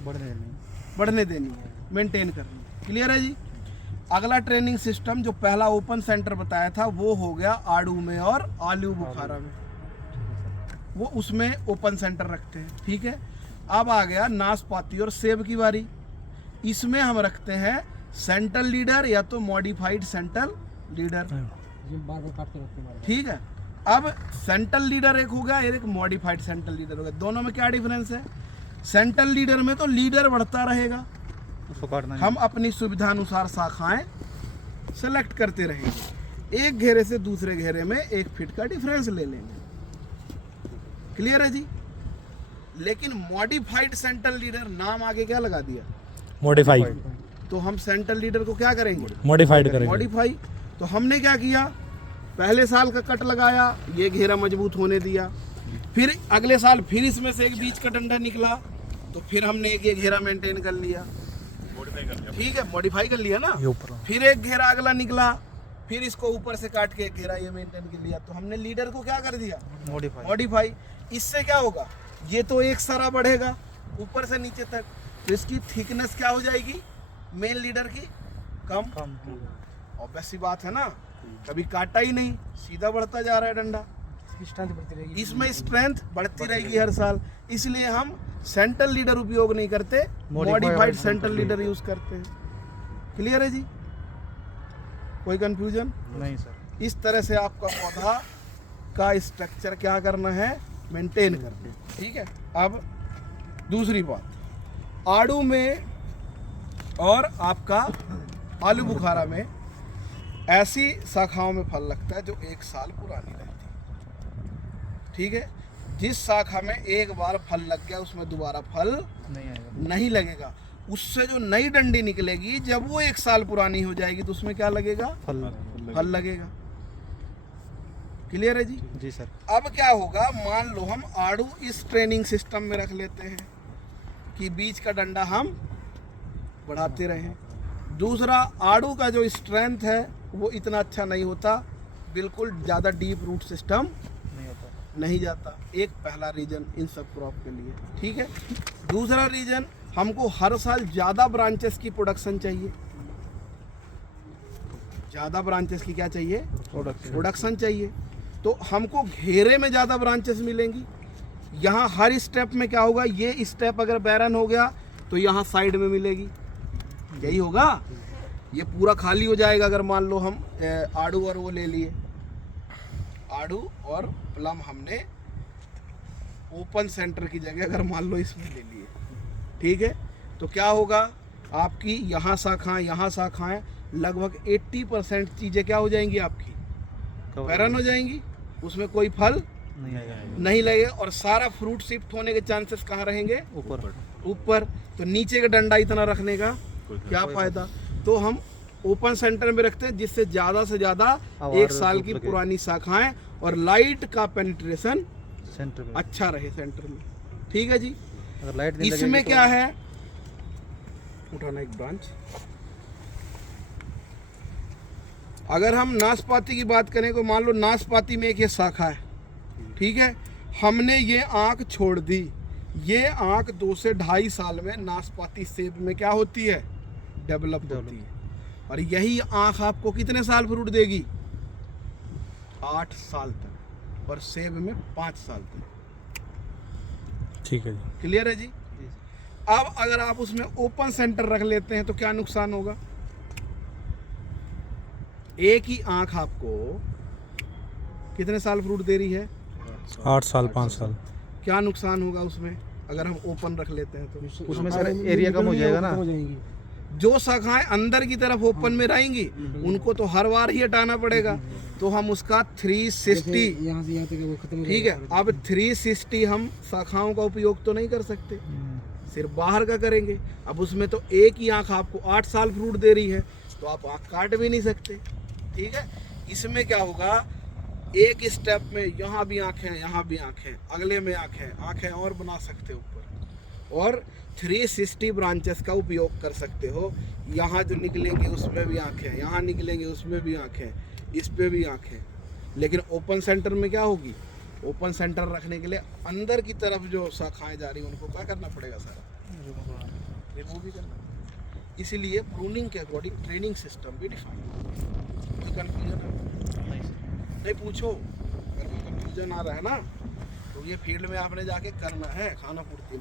बढ़ने देनी है, मेंटेन करनी है। क्लियर है जी। अगला ट्रेनिंग सिस्टम जो पहला ओपन सेंटर बताया था वो हो गया आड़ू में और आलू बुखारा में, वो उसमें ओपन सेंटर रखते हैं। ठीक है। अब आ गया नाशपाती और सेब की बारी। इसमें हम रखते हैं सेंट्रल लीडर या तो मॉडिफाइड सेंट्रल लीडर। ठीक है। अब सेंट्रल लीडर एक हो गया, एक मॉडिफाइड सेंट्रल लीडर हो गया। दोनों में क्या डिफरेंस है? सेंट्रल लीडर में तो लीडर बढ़ता रहेगा, हम अपनी सुविधानुसार शाखाएं सेलेक्ट करते रहेंगे, एक घेरे से दूसरे घेरे में 1 फीट का डिफरेंस ले लेंगे। क्लियर है जी। लेकिन मॉडिफाइड सेंट्रल लीडर, नाम आगे क्या लगा दिया? मॉडिफाइड। तो हम सेंट्रल लीडर को क्या करेंगे? मॉडिफाइड करेंगे। मॉडिफाई। तो हमने क्या किया? पहले साल का कट लगाया, ये घेरा मजबूत होने दिया, फिर अगले साल फिर इसमें से एक बीच का डंडा निकला, तो फिर हमने एक ये घेरा मेंटेन कर लिया। ठीक है, मॉडिफाई कर लिया ना। फिर एक घेरा अगला निकला, फिर इसको ऊपर से काट के एक घेरा ये मेंटेन कर लिया। तो हमने लीडर को क्या कर दिया? मॉडिफाई। इससे क्या होगा? ये तो एक सारा बढ़ेगा ऊपर से नीचे तक, तो इसकी थिकनेस क्या हो जाएगी? मेन लीडर की कम। ऑब्वियस सी बात है ना, कभी काटा ही नहीं, सीधा बढ़ता जा रहा है डंडा, इसमें स्ट्रेंथ बढ़ती रहेगी हर साल। इसलिए हम सेंट्रल लीडर उपयोग नहीं करते, मॉडिफाइड सेंट्रल लीडर यूज करते हैं। क्लियर है जी। कोई कंफ्यूजन नहीं सर। इस तरह से आपका पौधा का स्ट्रक्चर क्या करना है? मेंटेन करना है। ठीक है। अब दूसरी बात, आड़ू में और आपका आलू बुखारा में ऐसी शाखाओं में फल लगता है जो 1 साल पुरानी रहती है। ठीक है। जिस शाखा में एक बार फल लग गया उसमें दोबारा फल नहीं लगेगा। उससे जो नई डंडी निकलेगी जब वो 1 साल पुरानी हो जाएगी तो उसमें क्या लगेगा? फल लगेगा। क्लियर है जी। जी सर। अब क्या होगा? मान लो हम आड़ू इस ट्रेनिंग सिस्टम में रख लेते हैं कि बीच का डंडा हम बढ़ाते रहें। दूसरा, आड़ू का जो स्ट्रेंथ है वो इतना अच्छा नहीं होता, बिल्कुल ज़्यादा डीप रूट सिस्टम नहीं जाता। एक पहला रीजन इन सब क्रॉप के लिए। ठीक है। दूसरा रीजन, हमको हर साल ज़्यादा ब्रांचेस की प्रोडक्शन चाहिए। ज़्यादा ब्रांचेस की क्या चाहिए? प्रोडक्शन चाहिए। तो हमको घेरे में ज़्यादा ब्रांचेस मिलेंगी। यहाँ हर स्टेप में क्या होगा? ये स्टेप अगर बैरन हो गया तो यहाँ साइड में मिलेगी, यही होगा। ये पूरा खाली हो जाएगा अगर मान लो हम आड़ू और वो ले लिए, आड़ू और प्लम हमने ओपन सेंटर की जगह अगर मान लो इसमें ले लिए। ठीक है। तो क्या होगा? आपकी यहाँ शाखाएं लगभग 80% चीज़ें क्या हो जाएंगी? आपकी बैरन हो जाएंगी, उसमें कोई फल नहीं लगेगा और सारा फ्रूट शिफ्ट होने के चांसेस कहाँ रहेंगे? ऊपर। तो नीचे का डंडा इतना रखने का क्या फायदा? तो हम ओपन सेंटर में रखते हैं जिससे ज़्यादा से ज़्यादा 1 साल की पुरानी शाखाएं और लाइट का पेनिट्रेशन सेंटर में अच्छा रहे सेंटर में। ठीक है जी। अगर लाइट नहीं इसमें तो क्या है? उठाना एक ब्रांच। अगर हम नाशपाती की बात करें तो मान लो नाशपाती में एक ये शाखा है। ठीक है। हमने ये आंख छोड़ दी, ये आंख 2 से 2.5 साल में नाशपाती सेब में क्या होती है? डेवलप होती है। और यही आंख आपको कितने साल फ्रूट देगी? 8 साल तक, और सेब में 5 साल तक। ठीक है जी। क्लियर है जी। अब अगर आप उसमें ओपन सेंटर रख लेते हैं तो क्या नुकसान होगा? एक ही आंख आपको कितने साल फ्रूट दे रही है? 8 साल 5 साल। क्या नुकसान होगा उसमें अगर हम ओपन रख लेते हैं? तो उसमें सर एरिया कम हो जाएगा ना। जो शाखाएं अंदर की तरफ ओपन में रहेंगी उनको तो हर बार ही हटाना पड़ेगा। तो हम उसका 360, ठीक है, अब 360 हम शाखाओं का उपयोग तो नहीं कर सकते, सिर्फ बाहर का करेंगे। अब उसमें तो एक ही आंख आपको 8 साल फ्रूट दे रही है तो आप आंख काट भी नहीं सकते। ठीक है। इसमें क्या होगा? एक स्टेप में यहाँ भी आंखें, यहाँ भी आंखें, अगले में आंखें और बना सकते हो ऊपर, और 360 ब्रांचेस का उपयोग कर सकते हो। यहाँ जो निकलेंगे उसमें भी आंखें, यहाँ निकलेंगे उसमें भी आंखें, इस पे भी आंखें। लेकिन ओपन सेंटर में क्या होगी? ओपन सेंटर रखने के लिए अंदर की तरफ जो शाखाएं जा रही हैं उनको क्या करना पड़ेगा? सारा रिमूव भी करना है। इसीलिए प्रूनिंग के अकॉर्डिंग ट्रेनिंग सिस्टम भी डिफाइन। कोई कन्फ्यूजन है? नहीं पूछो, अगर कोई कन्फ्यूजन आ रहा है ना तो ये फील्ड में आपने जाके करना है, खाना पूर्ति